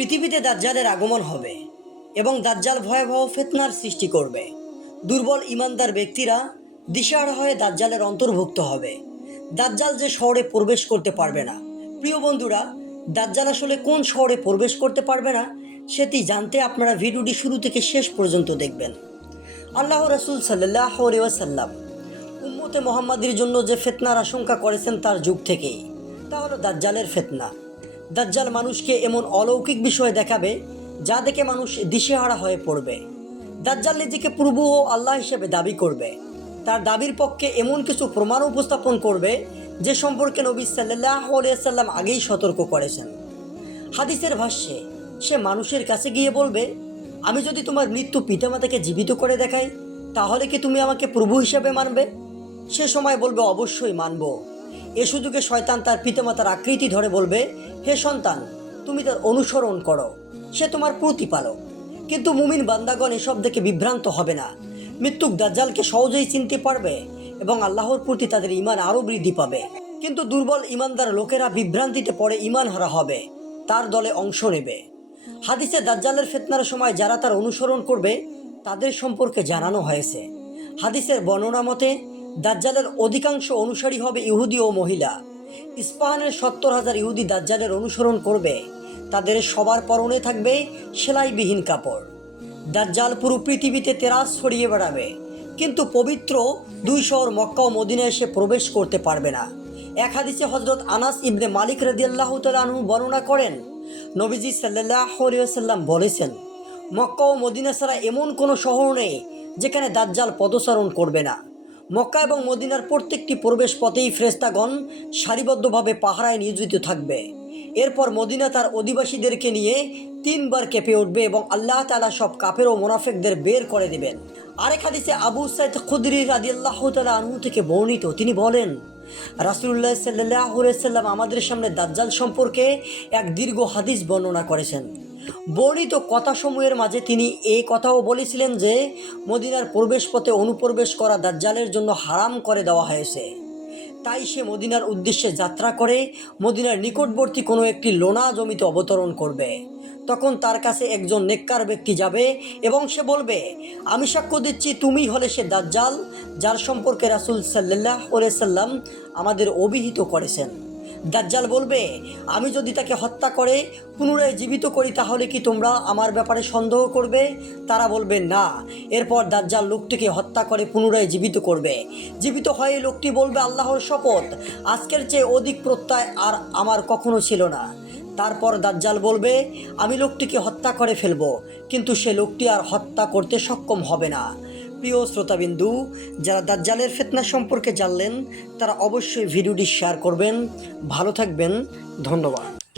পৃথিবীতে দাজ্জালের আগমন হবে এবং দাজ্জাল ভয়াবহ ফেতনার সৃষ্টি করবে। দুর্বল ইমানদার ব্যক্তিরা দিশাহারা হয়ে দাজ্জালের অন্তর্ভুক্ত হবে। দাজ্জাল যে শহরে প্রবেশ করতে পারবে না। প্রিয় বন্ধুরা, দাজ্জাল আসলে কোন শহরে প্রবেশ করতে পারবে না, সেটি জানতে আপনারা ভিডিওটি শুরু থেকে শেষ পর্যন্ত দেখবেন। আল্লাহ রসুল সাল্লাহ সাল্লাম উম্মতে মোহাম্মদের জন্য যে ফেতনার আশঙ্কা করেছেন তার যুগ থেকেই, তা হলো দাজ্জালের ফেতনা। দাজ্জাল মানুষকে এমন অলৌকিক বিষয় দেখাবে যা দেখে মানুষ দিশেহারা হয়ে পড়বে। দাজ্জাল নিজেকে প্রভু ও আল্লাহ হিসেবে দাবি করবে। তার দাবির পক্ষে এমন কিছু প্রমাণ উপস্থাপন করবে যে সম্পর্কে নবী সাল্লাহ সাল্লাম আগেই সতর্ক করেছেন। হাদিসের ভাষ্যে, সে মানুষের কাছে গিয়ে বলবে, আমি যদি তোমার মৃত্যু পিতামাতাকে জীবিত করে দেখাই, তাহলে কি তুমি আমাকে প্রভু হিসেবে মানবে? সে সময় বলবে, অবশ্যই মানব। এ সুযোগে শয়তান তার পিতামাতার আকৃতি ধরে বলবে, হে সন্তান, তুমি তার অনুসরণ করো। সে তোমার প্রতিপালক। কিন্তু মুমিন বান্দাগণ এসব দেখে বিভ্রান্ত হবে না। মৃত্যুক দাজ্জালকে সহজেই চিনতে পারবে এবং আল্লাহর প্রতি তাদের ইমান আরও বৃদ্ধি পাবে। কিন্তু দুর্বল ইমানদার লোকেরা বিভ্রান্তিতে পড়ে ইমান হারা হবে। তার দলে অংশ নেবে। হাদিসে দাজ্জালের ফেতনার সময় যারা তার অনুসরণ করবে, তাদের সম্পর্কে জানানো হয়েছে। হাদিসের বর্ণনা মতে দাজ্জালের অধিকাংশ অনুসারী হবে ইহুদি ও মহিলা। ইস্পাহানের সত্তর হাজার ইহুদি দাজ্জালের অনুসরণ করবে। তাদের সবার পরনে থাকবে সেলাইবিহীন কাপড়। দাজ্জাল পুরো পৃথিবীতে তেরাস ছড়িয়ে বেড়াবে। কিন্তু পবিত্র দুই শহর মক্কা ও মদিনা এসে প্রবেশ করতে পারবে না। এক হাদিসে হজরত আনাস ইবনে মালিক রদিয়াল্লাহ তালু বর্ণনা করেন, নবীজি সাল্লাহ সাল্লাম বলেছেন, মক্কা ও মদিনা ছাড়া এমন কোনো শহর নেই যেখানে দাজ্জাল পদচারণ করবে না। মক্কা এবং মদিনার প্রত্যেকটি প্রবেশ পথেই ফ্রেস্তাগণ সারিবদ্ধভাবে পাহারায় নিয়োজিত থাকবে। এরপর মদিনা তার অধিবাসীদেরকে নিয়ে তিনবার কেঁপে উঠবে এবং আল্লাহ তালা সব কাপের ও মোনাফেকদের বের করে দেবেন। আরেক হাদিসে আবু সাইদ খুদরি রাজি আল্লাহ তালা আনু থেকে বর্ণিত, তিনি বলেন রাসুল্লাহ সাল্লাহ সাল্লাম আমাদের সামনে দাজ্জাল সম্পর্কে এক দীর্ঘ হাদিস বর্ণনা করেছেন। বর্ণিত কথাসমূহের মাঝে তিনি এই কথাও বলেছিলেন যে, মদিনার প্রবেশ পথে অনুপ্রবেশ করা দাজ্জালের জন্য হারাম করে দেওয়া হয়েছে। তাই সে মদিনার উদ্দেশ্যে যাত্রা করে মদিনার নিকটবর্তী কোনো একটি লোনা জমিতে অবতরণ করবে। তখন তার কাছে একজন নেককার ব্যক্তি যাবে এবং সে বলবে, আমি সাক্ষ্য দিচ্ছি, তুমি হলে সে দাজ্জাল, যার সম্পর্কে রাসুল সাল্লাহ সাল্লাম আমাদের অভিহিত করেছেন। দাজ্জাল বলবে, আমি যদি তাকে হত্যা করে, পুনরায় জীবিত করি, তাহলে কি তোমরা আমার ব্যাপারে সন্দেহ করবে? তারা বলবে, না। এরপর দাজ্জাল লোকটিকে হত্যা করে পুনরায় জীবিত করবে। জীবিত হয়ে লোকটি বলবে, আল্লাহর শপথ আজকের চেয়ে অধিক প্রত্যয় আর আমার কখনো ছিল না। তারপর দাজ্জাল বলবে, আমি লোকটিকে হত্যা করে ফেলব, কিন্তু সে লোকটি আর হত্যা করতে সক্ষম হবে না। প্রিয় শ্রোতাবিন্দু, যারা দাজ্জালের ফেতনা সম্পর্কে জানলেন, তারা অবশ্যই ভিডিওটি শেয়ার করবেন। ভালো থাকবেন। ধন্যবাদ।